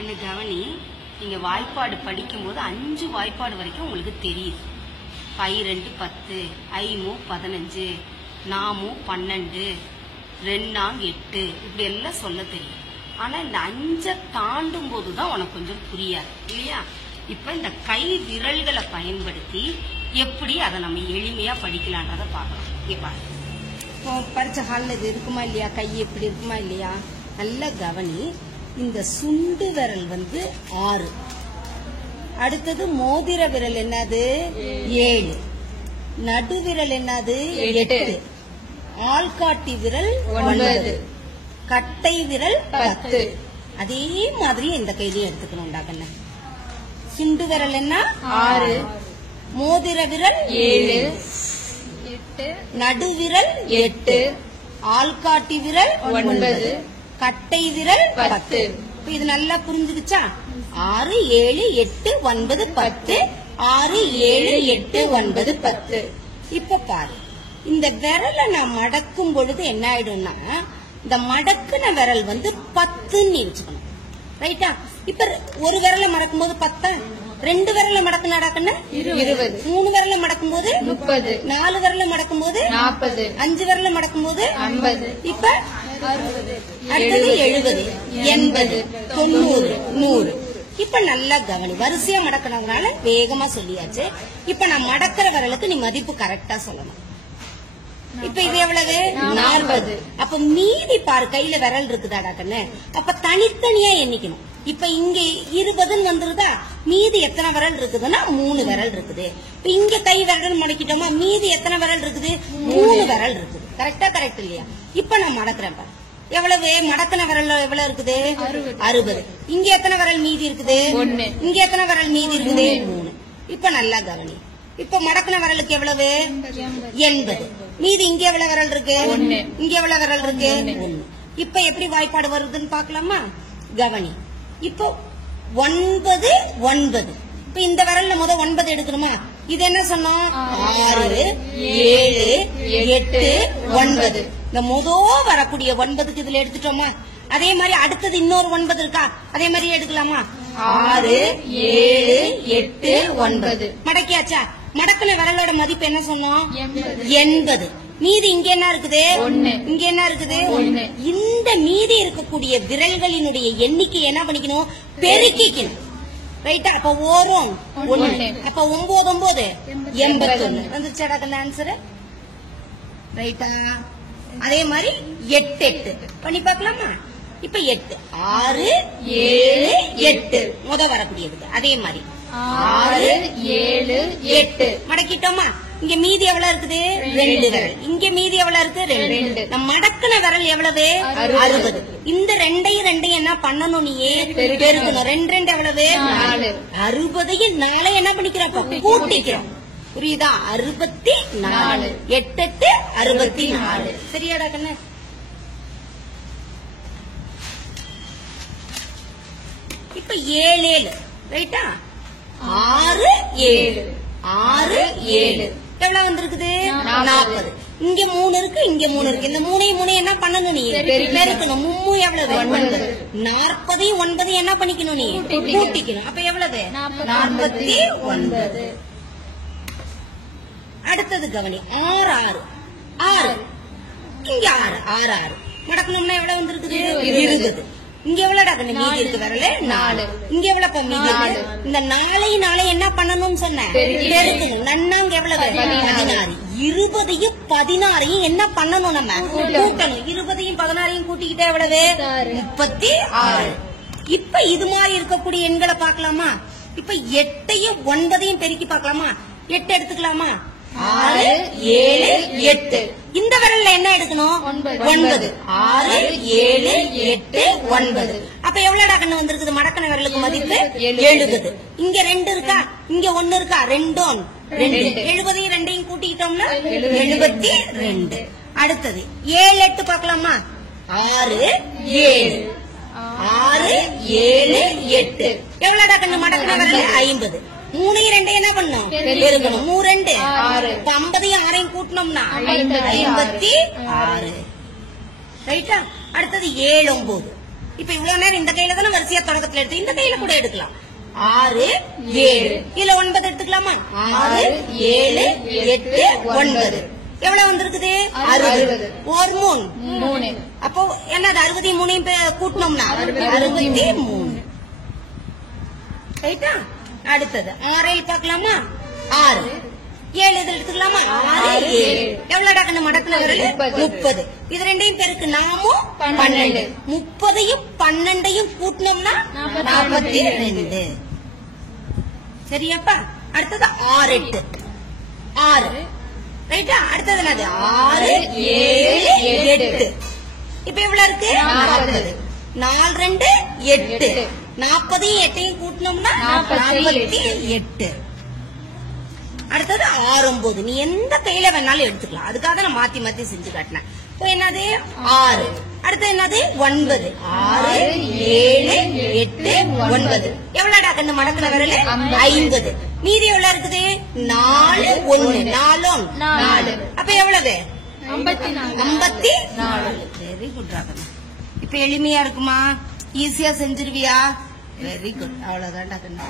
என்ன கவனி, நீங்க வாய்ப்பாடு படிக்கும்போது 5 வாய்ப்பாடு வரைக்கும் உங்களுக்கு தெரியுது. 2 10, 5 15, 4 12, 2 8 இப்படி எல்லாம் சொல்ல தெரியும். ஆனா இந்த 5 தாண்டும் போதுதான் உனக்கு கொஞ்சம் புரியாது இல்லையா? இப்ப இந்த கை விரல்களை பயன்படுத்தி எப்படி அதை நம்ம எளிமையா படிக்கலான்றத பார்க்கலாம். இப்போ பரிச்சை ஹாலில் இது இருக்குமா இல்லையா? கை எப்படி இருக்குமா இல்லையா? நல்ல கவனி. இந்த சுண்டு விரல் 6, அடுத்தது மோதிர விரல் என்னது 7, நடுவிரல் என்னது 8, ஆள்காட்டி விரல் 9, கட்டை விரல் 10. அதே மாதிரி இந்த கையிலையும் எடுத்துக்கணும்டா கண்ணு. சுண்டு விரல் என்ன 6, மோதிர விரல் 7, நடுவிரல் 8, ஆள்காட்டி விரல் 9, கட்டை விரல் 10. இது நல்லா புரிஞ்சுக்குச்சா? 6 7 8 9 10, 6 7 8 9 10. இப்ப பாரு, இந்த விரலை நான் மடக்கும் பொழுது என்ன ஆயிடும்னா, இந்த மடக்குன விரல் 10ன்னு வச்சுக்கணும். ரைட்டா? இப்ப ஒரு விரலை மடக்கும் போது 10, 2 விரல மடக்குனாடாக்கன்னா 20, 3 விரல மடக்கும் போது 30, 4 விரல மடக்கும் போது 40, 5 விரல மடக்கும் போது 50. இப்ப அடுத்தது 70, 80, 90, 100. இப்ப நல்லா கவனி. வரிசையா மடக்கிறதுனால வேகமா சொல்லியாச்சு. இப்ப நான் மடக்கிற விரலுக்கு நீ மதிப்பு கரெக்டா சொல்லணும். இப்ப இது எவ்வளவு 40. அப்ப மீதி பாரு, கையில விரல் இருக்குதாடா கண்ணு. அப்ப தனித்தனியா எண்ணிக்கணும். இப்ப இங்க 20 வந்துருதா, மீதி எத்தனை விரல் இருக்குதுன்னா 3 விரல் இருக்குது. இப்ப இங்க கை விரல் மடக்கிட்டோமா, மீதி எத்தனை விரல் இருக்குது 3 விரல் இருக்குது. கரெக்டா? கரெக்ட் இல்லையா? இப்ப நான் மடக்கிறேன் பாரு. எவ்வளவு மடக்கின விரல் எவ்வளவு இருக்குது 60. இங்க எத்தனை விரல் மீதி இருக்குது 1, இங்க எத்தனை விரல் மீதி இருக்குது 3. இப்ப நல்லா கவனி. இப்ப மடக்கின விரலுக்கு எவ்வளவு 80. மீதி இங்க எவ்வளவு விரல் இருக்கு 1, இங்க எவ்வளவு விரல் இருக்கு 1. இப்ப எப்படி வாய்ப்பாடு வருதுன்னு பாக்கலாமா? கவனி. இப்போ 9 9. இப்ப இந்த விரல்ல 9 எடுக்கணுமா? இது என்ன சொன்னோம் 6 7 8 9. இந்த வரக்கூடிய 9க்கு இதுல எடுத்துட்டோமா? அதே மாதிரி அடுத்தது இன்னொரு 9 இருக்கா, அதே மாதிரி எடுக்கலாமா? 6 7 8 9 மடக்கியாச்சா? மடக்கின விரலோட மதிப்பு என்ன சொன்னோம் 80. மீதி இங்க என்ன இருக்குது 1, இங்க என்ன இருக்குது 1. இந்த மீதி இருக்கக்கூடிய விரல்களினுடைய எண்ணிக்கை என்ன பண்ணிக்கணும், பெருக்கிக்கணும். ரைட்டா? அப்ப ஓரம் 1, அப்ப 9 9 81 வந்துருச்சாடா கண்ணு ஆன்சர்? ரைட்டா? அதே மாதிரி 8 8 பண்ணி பார்க்கலாமா? இப்ப 8 6 7 8 வரக்கூடியது. அதே மாதிரி 6 7 8 மடக்கிட்டோமா? இங்க மீதி எவ்வளவு இருக்குது 2 விரல். இங்க மீதி எவ்வளவு இருக்கு 2. நம்ம மடக்கின விரல் எவ்வளவு 60. இந்த 2 என்ன பண்ணணும், நீயே பெருக்கணும். 2 2 எவ்வளவு 4. 60 4 என்ன பண்ணிக்கிறோம், கூட்டிக்கிறோம். புரியுதா? 64. 8 8 64. சரியாடா கண்ணு? இப்ப 7 7 ரைட்டா? 6 7 6 7 எவ்வளவு வந்திருக்குது 40. இங்க 3 இருக்கு, இங்க 3 இருக்கு. இந்த 3 என்ன பண்ணணும், நீ பெருக்கணும். 3 எவ்வளவு 9. 40 9 என்ன பண்ணிக்கணும், நீ கூட்டிக்கணும். அப்ப எவ்வளவு 49. அடுத்தது கவனி. 6 6 6 இங்க 6 6 6 மடக்கணும்னா எவ்வளவு வந்திருக்குது 20. இங்க எவ்வளவுடா மீதி இருக்கு விரல 4. இங்க எவ்வளவு மீதி இருக்கு? இந்த 4 என்ன பண்ணணும்னு சொன்னேன், பெருக்கணும். நன்னாங்க எவ்வளவு 16. 20 16 என்ன பண்ணணும், நம்ம கூட்டணும். 20 16 கூட்டிக்கிட்டே எவ்வளவு 36. இப்ப இது மாதிரி இருக்கக்கூடிய எண்களை பாக்கலாமா? இப்ப 8 9 பெருக்கி பாக்கலாமா? 8 எடுத்துக்கலாமா? 6 7 8. இந்த விரல்ல என்ன எடுக்கணும் 9. 6 7 8 9. அப்ப எவ்வளவுடா கண்ணு வந்திருக்குது மடக்கன விரலுக்கு மதிப்பு 70. இங்க 2 இருக்கா, இங்க 1 இருக்கா, 2 2. 70 2 கூட்டிக்கிட்டோம்னா 72. அடுத்தது 7 8 பாக்கலாமா? 6 7 6 7 8 எவ்வளவுடா கண்ணு மடக்கன விரல் 50. 3 2 என்ன பண்ணும், பெருக்கணும். 3 2 6. 50 6 கூட்டணும்னா 56. ரைட்டா? அடுத்தது 7 9. இப்ப இவ்வளவு நேரம் இந்த கையில தானே வரிசையா தொடக்கத்துல எடுத்து இந்த கையில கூட எடுக்கலாம். 6 7 இதுல 9 எடுத்துக்கலாமா? 6 7 8 9 எவ்வளவு வந்திருக்குது? 60. ஒரு 3 அப்போ என்னது 63 கூட்டணும்னா 63. ரைட்டா? அடுத்தது 6 பார்க்கலாமா? 6 7 இதில் எடுத்துக்கலாமா? 6 7 எவ்வளவு டக்குனு மடக்குன விரல்? 30. இது ரெண்டையும் பெருக்கு நாமும் 12. 30ஐயும் 12ஐயும் கூட்டினோம்னா 42. சரியாப்பா? அடுத்தது 6 8 6 ரைட்டா? அடுத்தது என்னது? 6 7 8 இப்ப எவ்வளவு இருக்கு? 40. 4 2 8 40ஐயும் 8ஐயும் கூட்டினோம்னா 48. அடுத்தது 6 9 நீ எந்த கையில வேணாலும் எடுத்துக்கலாம். அதுக்காக நான் மாத்தி மாத்தி செஞ்சு காட்டினேன். இப்போ என்னது? 6 அடுத்து என்னது? 9 6 7 8 9 எவ்வளவுடா கண்ணு மடக்குன விரல்? 50. மீதி எவ்வளவு இருக்குது? 4 1 4 4 அப்ப எவ்வளவு? 54. வெரி குட் ராகண்ணா. இப்ப எளிமையா இருக்குமா? ஈஸியா செஞ்சிருவியா? Very good. அவ்வளவுதான் கண்ணு.